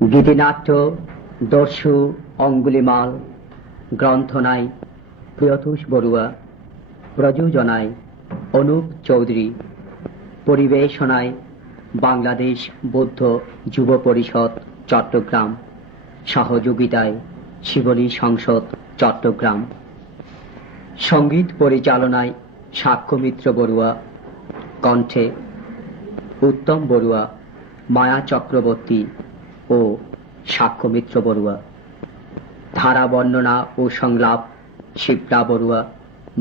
গীতিনাট্য দস্যু অঙ্গুলিমাল, গ্রন্থনায় প্রিয়তোষ বড়ুয়া, প্রযোজনায় অনুপ চৌধুরী, পরিবেশনায় বাংলাদেশ বৌদ্ধ যুব পরিষদ চট্টগ্রাম, সহযোগিতায় শিবলী সংসদ চট্টগ্রাম। সঙ্গীত পরিচালনায় সাক্ষ্যমিত্র বড়ুয়া, কণ্ঠে উত্তম বড়ুয়া, মায়া চক্রবর্তী ও সাক্ষ্যমিত্র বড়ুয়া। ধারা বর্ণনা ও সংলাপ শিপ্রা বড়ুয়া,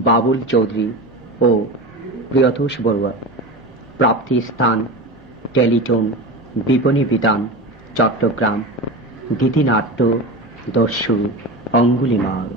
বাবুল চৌধুরী ও প্রিয়তোষ বড়ুয়া। প্রাপ্তিস্থান টেলিটোন বিপণী বিতান চট্টগ্রাম। গীতিনাট্য দস্যু অঙ্গুলিমাল।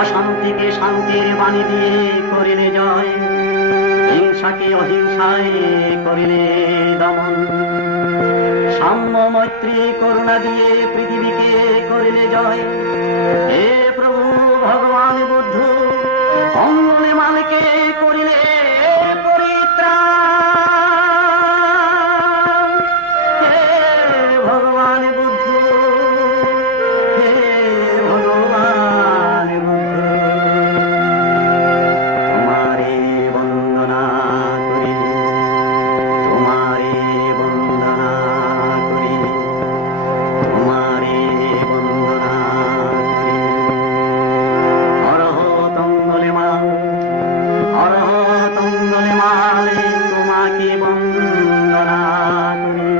অশান্তিকে শান্তির বাণী দিয়ে করিলে জয়, হিংসাকে অহিংসায় করিলে দমন, সাম্য মৈত্রী করুণা দিয়ে পৃথিবীকে করিলে জয়। হে প্রভু ভগবান বুদ্ধ, অঙ্গুলিমালকে করিলে পরিত্রাণ। হে ভগবান বুদ্ধ, হে ভগবান বুদ্ধ, তোমারে বন্দনা করি, তোমারে বন্দনা করি, তোমারে বন্দনা করি। অরহত অঙ্গুলিমাল, অরহত অঙ্গুলিমালে তোমাকে বন্দনা করি,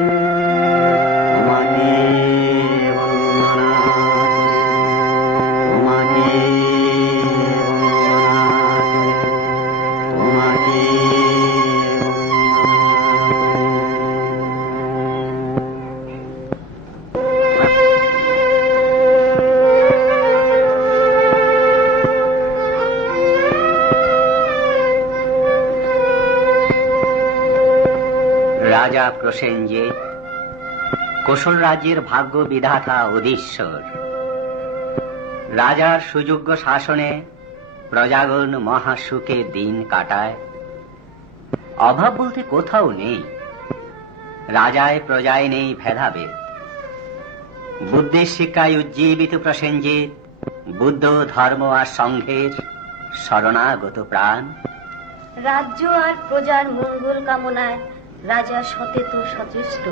তোমাকে বন্দনা করি, তোমাকে বন্দনা করি, তোমাকে রাজা প্রসেনজিৎ, কোশল রাজ্যের ভাগ্য বিধাতা অধীশ্বর। রাজার সুযোগ্য শাসনে প্রজাগণ মহাসুখে দিন কাটায়। অভাব বলতে কোথাও নেই, রাজায় প্রজায় নেই ভেদাভেদ। বুদ্ধের শিক্ষায় উজ্জীবিত প্রসেনজিৎ বুদ্ধ ধর্ম আর সংঘের শরণাগত প্রাণ। রাজ্য আর প্রজার মঙ্গল কামনায় রাজা সতেত সচেষ্ট,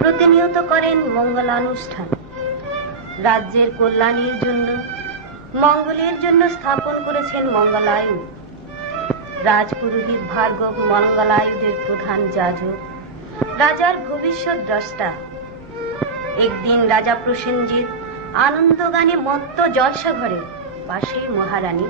প্রতিনিয়ত করেন মঙ্গলানুষ্ঠান। রাজ্যের কল্যাণের জন্য, মঙ্গলের জন্য স্থাপন করেছেন মঙ্গলায়ু। রাজপুরোহিত ভার্গব মঙ্গলায়ুদের প্রধান যাজক, রাজার ভবিষ্যৎ দ্রষ্টা। একদিন রাজা প্রসেনজিৎ আনন্দ গানে মত্ত জলসা ঘরে, পাশেই মহারানী।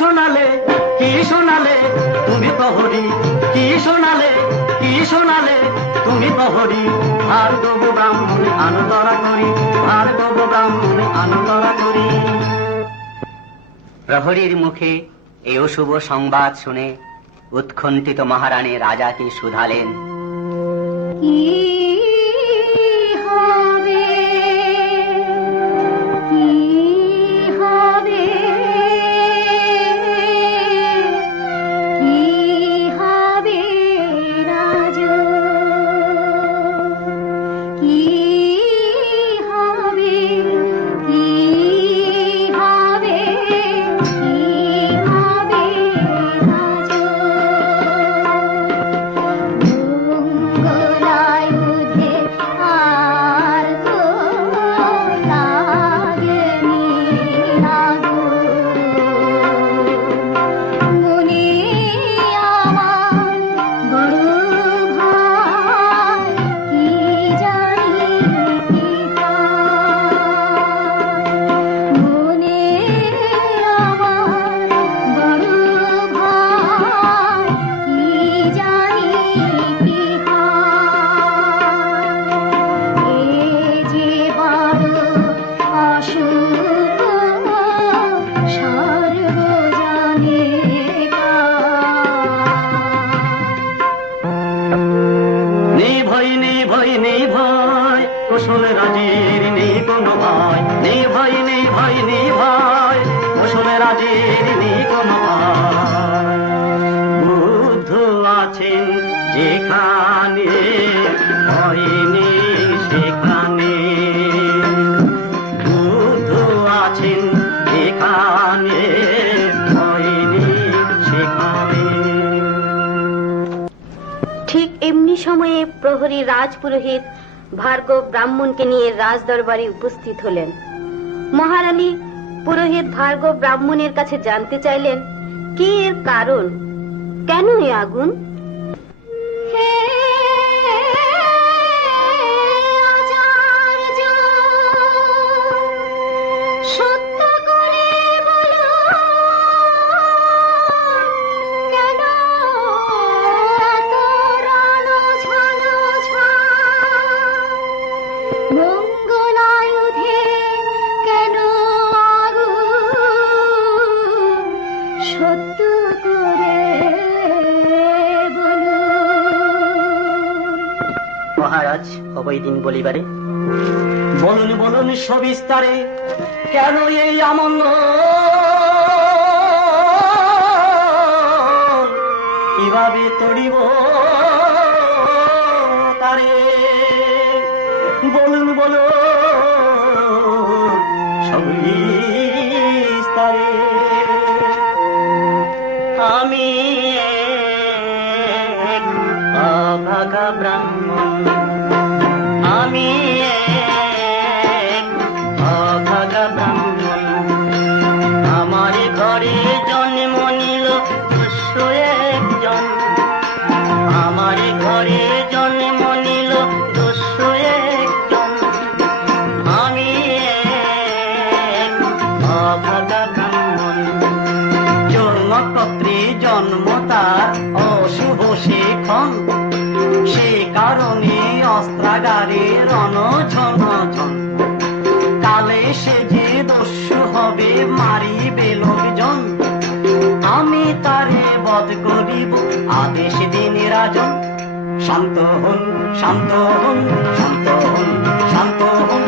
শোনালে কি শোনালে তুমি প্রহরী, কি শোনালে কি শোনালে তুমি প্রহরী। ভার্গব ব্রাহ্মণ আনন্দরা করি, ভার্গব ব্রাহ্মণ আনন্দরা করি। প্রহরীর মুখে এই অশুভ সংবাদ শুনে উৎকণ্ঠিত মহারানী রাজাকে শুধালেন, কি হবে, কি হবে, কি হবে রাজা, কি হবে, কি হবে, কি হবে রাজা। মঙ্গলায়ুধে আর তো লাগেনি আগুন, মনে আমার বড় ভয়, কি জানি কি হয়। মনে আমার বড় ভয়, কি জানি কি হয়। এ যে বড় অসুখ সর্বজনে নেই ভয় নেই ভয় নেই ভয়, কুশল রাজের নেই কোনো ভয়। নেই ভয় নেই ভয় নেই ভয়, কুশল রাজের নেই কোনো ভয়। বুদ্ধ আছেন যেখানে, ভয় নেই সেখানে। বুদ্ধ আছেন যেখানে, ভয় নেই সেখানে। ঠিক এমনি সময়ে প্রহরী রাজপুরোহিত ভার্গব ব্রাহ্মণকে নিয়ে রাজ দরবারে উপস্থিত হলেন। মহারানী পুরোহিত ভার্গব ব্রাহ্মণের কাছে জানতে চাইলেন কি এর কারণ, কেন এ আগুন। সত্য করে বলো, কেন এত রণঝণ মঙ্গলায়ুধে, কেন আগুন, সত্য করে বলো। মহারাজ অবৈ দিন বলিবারে বলুন বলুন সবিস্তারে, কেন এই আমল, কিভাবে তড়িব তারে। বলুন বলুন সবিস্তারে। আমি এক অভাগা ব্রাহ্মণ, আমি এক অভাগা ব্রাহ্মণ। আমার ঘরে জন্ম নিল দস্যু একজন, আমার ঘরে জন্ম নিল দস্যু একজন। আমি এক অভাগা ব্রাহ্মণ, জন্মপত্রে জন্ম তার অশুভ সেখন। সে কারণে অস্ত্রাগারে রণঝন ঝন। কালে সে যে দস্যু হবে, মারিবে লোকজন। আমি তারে বধ করিব, আদেশ দিন রাজন। শান্ত হন শান্ত হন শান্ত হন শান্ত হন